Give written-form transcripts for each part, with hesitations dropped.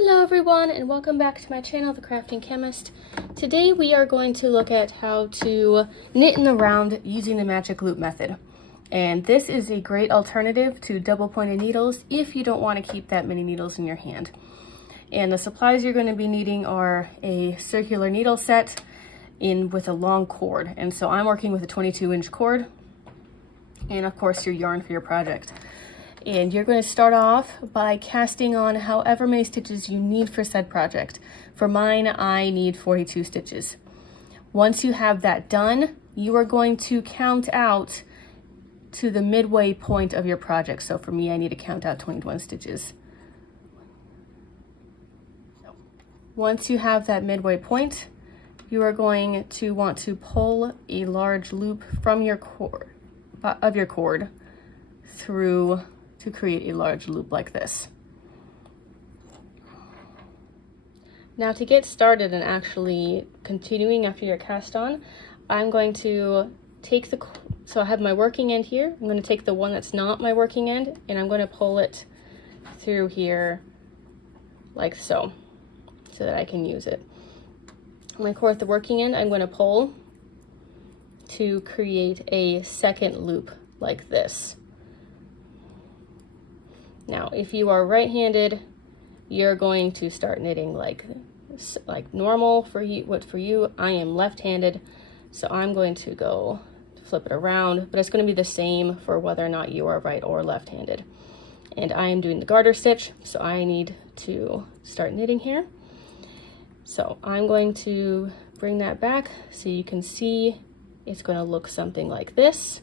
Hello everyone, and welcome back to my channel, The Crafting Chemist. Today we are going to look at how to knit in the round using the magic loop method. And this is a great alternative to double pointed needles if you don't want to keep that many needles in your hand. And the supplies you're going to be needing are a circular needle set with a long cord. And so I'm working with a 22-inch cord, and of course your yarn for your project. And you're going to start off by casting on however many stitches you need for said project. For mine, I need 42 stitches. Once you have that done, you are going to count out to the midway point of your project. So for me, I need to count out 21 stitches. Once you have that midway point, you are going to want to pull a large loop from your cord, through to create a large loop like this. Now to get started and actually continuing after your cast on, I'm going to take so I have my working end here. I'm going to take the one that's not my working end and I'm going to pull it through here like so that I can use it. My cord, the working end, I'm going to pull to create a second loop like this. Now, if you are right-handed, you're going to start knitting like normal for you. I am left-handed, so I'm going to go flip it around, but it's going to be the same for whether or not you are right or left-handed. And I am doing the garter stitch, so I need to start knitting here. So I'm going to bring that back so you can see it's going to look something like this.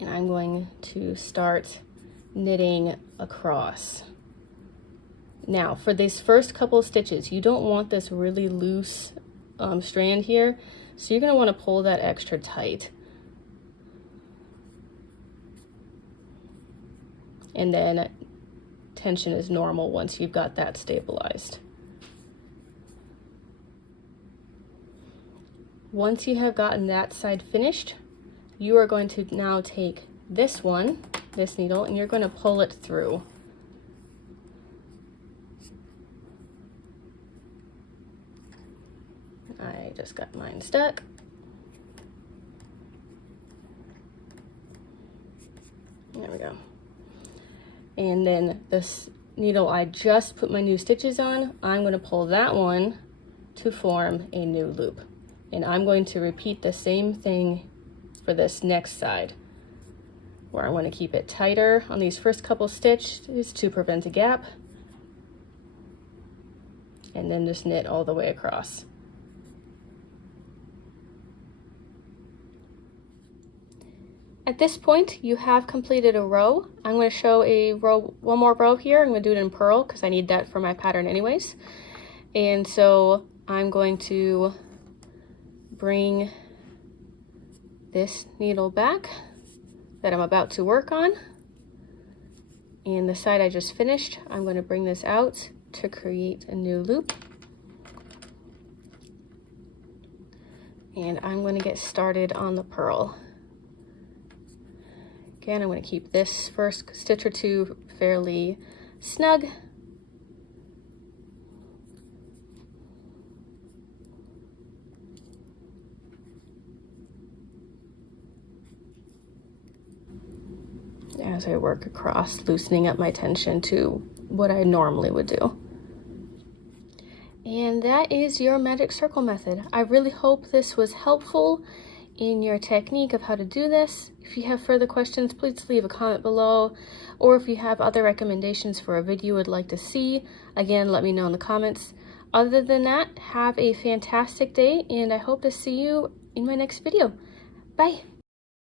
And I'm going to start knitting across. Now for these first couple of stitches, you don't want this really loose strand here, so you're going to want to pull that extra tight. And then tension is normal once you've got that stabilized. Once you have gotten that side finished, you are going to now take this needle, and you're going to pull it through. I just got mine stuck. There we go. And then this needle I just put my new stitches on, I'm going to pull that one to form a new loop. And I'm going to repeat the same thing for this next side, where I want to keep it tighter on these first couple stitches to prevent a gap, and then just knit all the way across. At this point, you have completed a row. I'm going to show one more row here. I'm going to do it in purl because I need that for my pattern anyways. And so I'm going to bring this needle back that I'm about to work on, and the side I just finished, I'm going to bring this out to create a new loop, and I'm going to get started on the purl. Again, I'm going to keep this first stitch or two fairly snug. As I work across, loosening up my tension to what I normally would do. And that is your magic circle method. I really hope this was helpful in your technique of how to do this. If you have further questions, please leave a comment below, or if you have other recommendations for a video you would like to see, again, let me know in the comments. Other than that, have a fantastic day, and I hope to see you in my next video. Bye!